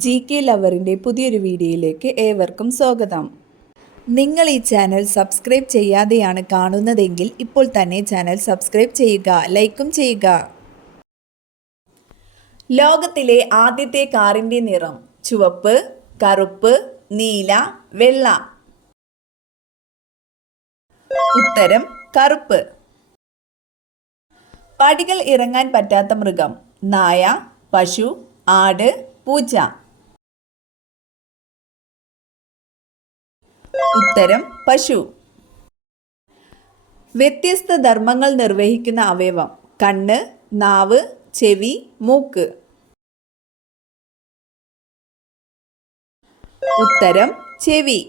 GK ലവറിൻ്റെ പുതിയൊരു വീഡിയോയിലേക്ക് ഏവർക്കും സ്വാഗതം. നിങ്ങൾ ഈ ചാനൽ സബ്സ്ക്രൈബ് ചെയ്യാതെയാണ് കാണുന്നതെങ്കിൽ ഇപ്പോൾ തന്നെ ചാനൽ സബ്സ്ക്രൈബ് ചെയ്യുക, ലൈക്കും ചെയ്യുക. ലോകത്തിലെ ആദ്യത്തെ കാറിൻ്റെ നിറം ചുവപ്പ്, കറുപ്പ്, നീല, വെള്ള. ഉത്തരം കറുപ്പ്. പടികൾ ഇറങ്ങാൻ പറ്റാത്ത മൃഗം നായ, പശു, ആട്, പൂച്ച. ഉത്തരം പശു. വ്യത്യസ്ത ധർമ്മങ്ങൾ നിർവഹിക്കുന്ന അവയവം കണ്ണ്, നാവ്, ചെവി, മൂക്ക്. ഉത്തരം ചെവി.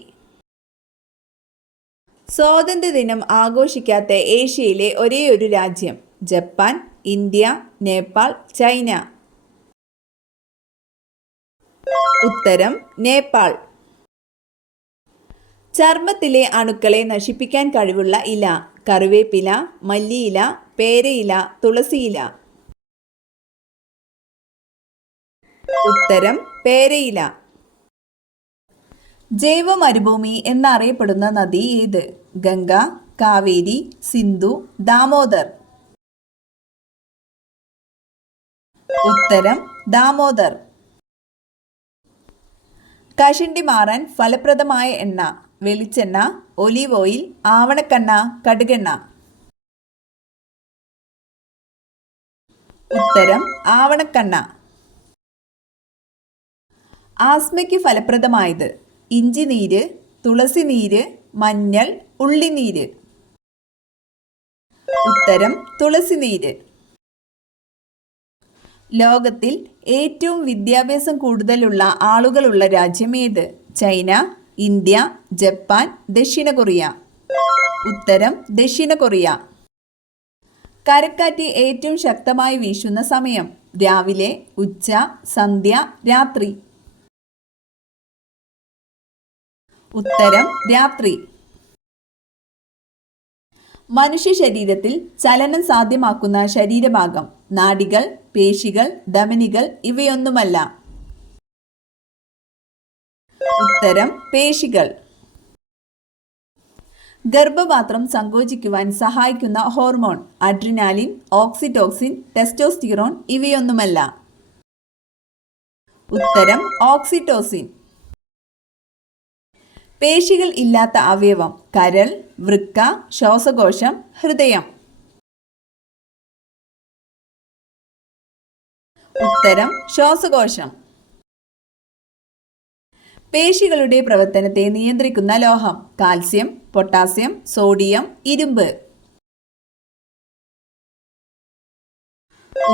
സ്വാതന്ത്ര്യദിനം ആഘോഷിക്കാത്ത ഏഷ്യയിലെ ഒരേയൊരു രാജ്യം ജപ്പാൻ, ഇന്ത്യ, നേപ്പാൾ, ചൈന. ഉത്തരം നേപ്പാൾ. ചർമ്മത്തിലെ അണുക്കളെ നശിപ്പിക്കാൻ കഴിവുള്ള ഇല കറിവേപ്പില, മല്ലിയില, പേരയില, തുളസിയില. ഉത്തരം പേരയില. ജൈവ മരുഭൂമി എന്നറിയപ്പെടുന്ന നദി ഏത്? ഗംഗ, കാവേരി, സിന്ധു, ദാമോദർ. ഉത്തരം ദാമോദർ. കഷണ്ടി മാറാൻ ഫലപ്രദമായ എണ്ണ വെളിച്ചെണ്ണ, ഒലീവ് ഓയിൽ, ആവണക്കെണ്ണ, കടുകെണ്ണ. ഉത്തരം ആവണക്കെണ്ണ. ആസ്മയ്ക്ക് ഫലപ്രദമായത് ഇഞ്ചി നീര്, തുളസി നീര്, മഞ്ഞൾ, ഉള്ളിനീര്. ഉത്തരം തുളസി നീര്. ലോകത്തിൽ ഏറ്റവും വിദ്യാഭ്യാസം കൂടുതലുള്ള ആളുകളുള്ള രാജ്യം ഏത്? ചൈന, ഇന്ത്യ, ജപ്പാൻ, ദക്ഷിണ കൊറിയ. ഉത്തരം ദക്ഷിണ കൊറിയ. കരക്കാറ്റ് ഏറ്റവും ശക്തമായി വീശുന്ന സമയം രാവിലെ, ഉച്ച, സന്ധ്യ, രാത്രി. ഉത്തരം രാത്രി. മനുഷ്യ ശരീരത്തിൽ ചലനം സാധ്യമാക്കുന്ന ശരീരഭാഗം നാഡികൾ, പേശികൾ, ധമനികൾ ഇവയൊന്നുമല്ല. ഉത്തരം പേശികൾ. ഗർഭപാത്രം സങ്കോചിക്കുവാൻ സഹായിക്കുന്ന ഹോർമോൺ അഡ്രിനാലിൻ, ഓക്സിറ്റോസിൻ, ടെസ്റ്റോസ്റ്റിറോൺ ഇവയൊന്നുമല്ല. ഉത്തരം ഓക്സിറ്റോസിൻ. പേശികൾ ഇല്ലാത്ത അവയവം കരൾ, വൃക്ക, ശ്വാസകോശം, ഹൃദയം. ഉത്തരം ശ്വാസകോശം. പേശികളുടെ പ്രവർത്തനത്തെ നിയന്ത്രിക്കുന്ന ലോഹം കാൽസ്യം, പൊട്ടാസ്യം, സോഡിയം, ഇരുമ്പ്.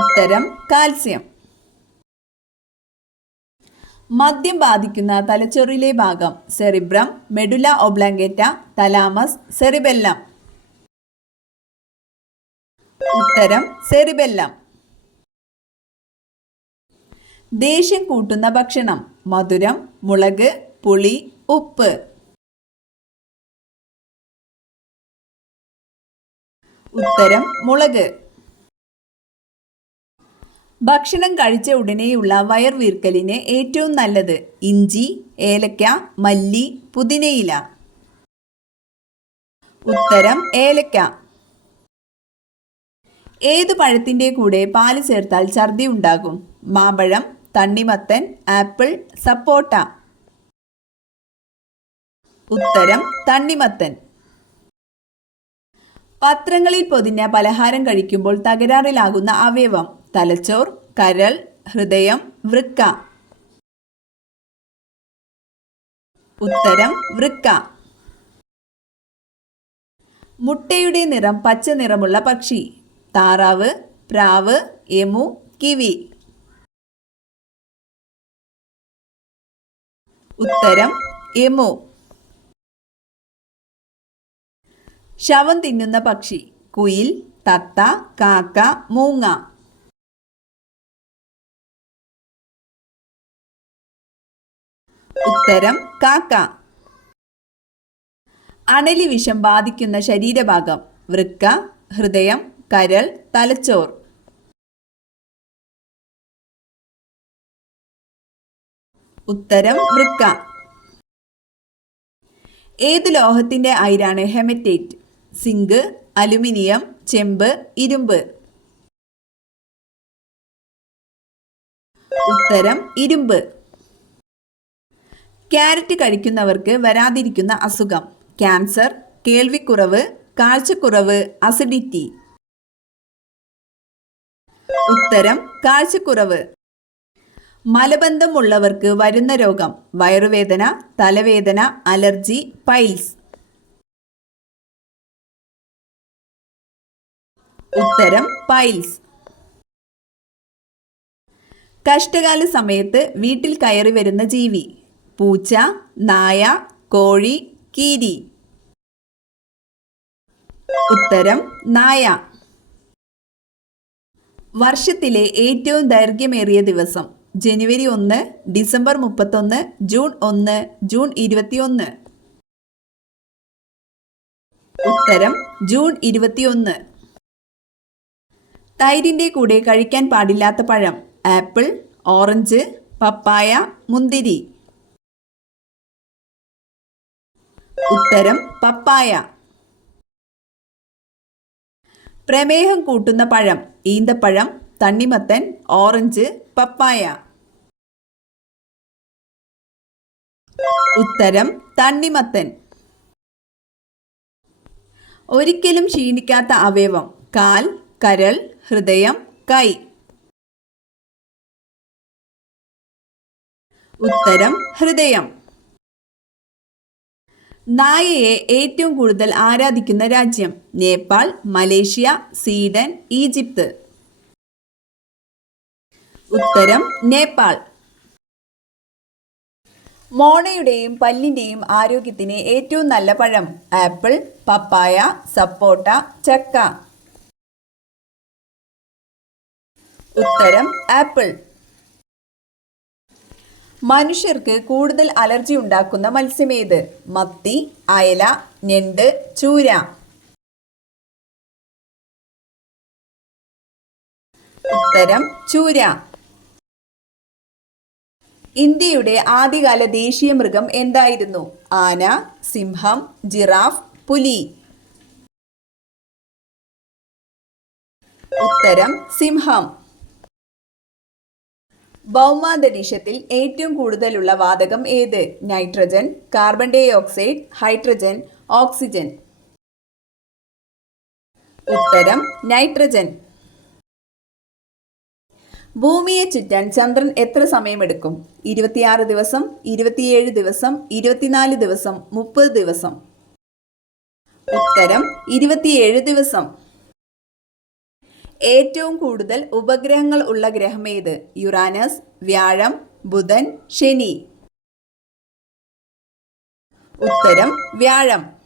ഉത്തരം കാൽസ്യം. മദ്യം ബാധിക്കുന്ന തലച്ചോറിലെ ഭാഗം cerebrum, medulla oblongata, thalamus, cerebellum. ഉത്തരം സെറിബെല്ലം. ദേഷ്യം കൂട്ടുന്ന ഭക്ഷണം മധുരം, മുളക്, പുളി, ഉപ്പ്. ഉത്തരം മുളക്. ഭക്ഷണം കഴിച്ച ഉടനെയുള്ള വയർവീർക്കലിന് ഏറ്റവും നല്ലത് ഇഞ്ചി, ഏലക്ക, മല്ലി, പുതിനയില. ഉത്തരം ഏലക്ക. ഏതു പഴത്തിൻ്റെ കൂടെ പാല് ചേർത്താൽ ഛർദി ഉണ്ടാകും? മാമ്പഴം, തണ്ണിമത്തൻ, ആപ്പിൾ, സപ്പോട്ട. ഉത്തരം തണ്ണിമത്തൻ. പത്രങ്ങളിൽ പൊതിഞ്ഞ പലഹാരം കഴിക്കുമ്പോൾ തകരാറിലാകുന്ന അവയവം തലച്ചോർ, കരൾ, ഹൃദയം, വൃക്ക. ഉത്തരം വൃക്ക. മുട്ടയുടെ നിറം പച്ച നിറമുള്ള പക്ഷി താറാവ്, പ്രാവ്, എമു, കിവി. ഉത്തരം എമു. ശവം തിന്നുന്ന പക്ഷി കുയിൽ, തത്ത, കാക്ക, മൂങ്ങ. ഉത്തരം കാക്ക. അണലി വിഷം ബാധിക്കുന്ന ശരീരഭാഗം വൃക്ക, ഹൃദയം, കരൾ, തലച്ചോർ. ഉത്തരം വൃക്ക. ഏത് ലോഹത്തിന്റെ അയിരാണ് ഹെമറ്റേറ്റ്? സിങ്ക്, അലുമിനിയം, ചെമ്പ്, ഇരുമ്പ്. ഉത്തരം ഇരുമ്പ്. ക്യാരറ്റ് കഴിക്കുന്നവർക്ക് വരാതിരിക്കുന്ന അസുഖം? ക്യാൻസർ, കേൾവിക്കുറവ്, കാഴ്ചക്കുറവ്, അസിഡിറ്റി. ഉത്തരം കാഴ്ചക്കുറവ്. മലബന്ധം ഉള്ളവർക്ക് വരുന്ന രോഗം? വയറുവേദന, തലവേദന, അലർജി, പൈൽസ്. ഉത്തരം പൈൽസ്. കഷ്ടകാല സമയത്ത് വീട്ടിൽ കയറി വരുന്ന ജീവി? പൂച്ച, നായ, കോഴി, കീരി. ഉത്തരം നായ. വർഷത്തിലെ ഏറ്റവും ദൈർഘ്യമേറിയ ദിവസം? ജനുവരി 1, ഡിസംബർ 31, ജൂൺ 1, ജൂൺ 21. ഉത്തരം ജൂൺ 21. തൈരിൻ്റെ കൂടെ കഴിക്കാൻ പാടില്ലാത്ത പഴം? ആപ്പിൾ, ഓറഞ്ച്, പപ്പായ, മുന്തിരി. ഉത്തരം പപ്പായ. പ്രമേഹം കൂട്ടുന്ന പഴം? ഈന്തപ്പഴം, തണ്ണിമത്തൻ, ഓറഞ്ച്, പപ്പായ. ഉത്തരം തണ്ണിമത്തൻ. ഒരിക്കലും ക്ഷീണിക്കാത്ത അവയവം? കാൽ, കരൾ, ഹൃദയം, കൈ. ഉത്തരം ഹൃദയം. നായയെ ഏറ്റവും കൂടുതൽ ആരാധിക്കുന്ന രാജ്യം? Nepal, Malaysia, Sweden, Egypt. ഉത്തരം നേപ്പാൾ. മോണയുടെയും പല്ലിൻ്റെയും ആരോഗ്യത്തിന് ഏറ്റവും നല്ല പഴം? ആപ്പിൾ, പപ്പായ, സപ്പോട്ട, ചക്ക. ഉത്തരം ആപ്പിൾ. മനുഷ്യർക്ക് കൂടുതൽ അലർജി ഉണ്ടാക്കുന്ന മത്സ്യമേത്? മത്തി, അയല, ഞണ്ട്, ചൂര. ഉത്തരം ചൂര. ഇന്ത്യയുടെ ആദ്യകാല ദേശീയ മൃഗം എന്തായിരുന്നു? ആന, സിംഹം, ജിറാഫ്, പുലി. ഉത്തരം സിംഹം. ഭൗമാന്തരീക്ഷത്തിൽ ഏറ്റവും കൂടുതലുള്ള വാതകം ഏത്? Nitrogen, carbon dioxide, hydrogen, oxygen. ഉത്തരം നൈട്രജൻ. ഭൂമിയെ ചുറ്റാൻ ചന്ദ്രൻ എത്ര സമയമെടുക്കും? 26 ദിവസം, 27 ദിവസം, 24 ദിവസം, 30 ദിവസം. ഉത്തരം 27 ദിവസം. ഏറ്റവും കൂടുതൽ ഉപഗ്രഹങ്ങൾ ഉള്ള ഗ്രഹം ഏത്? യുറാനസ്, വ്യാഴം, ബുധൻ, ശനി. ഉത്തരം വ്യാഴം.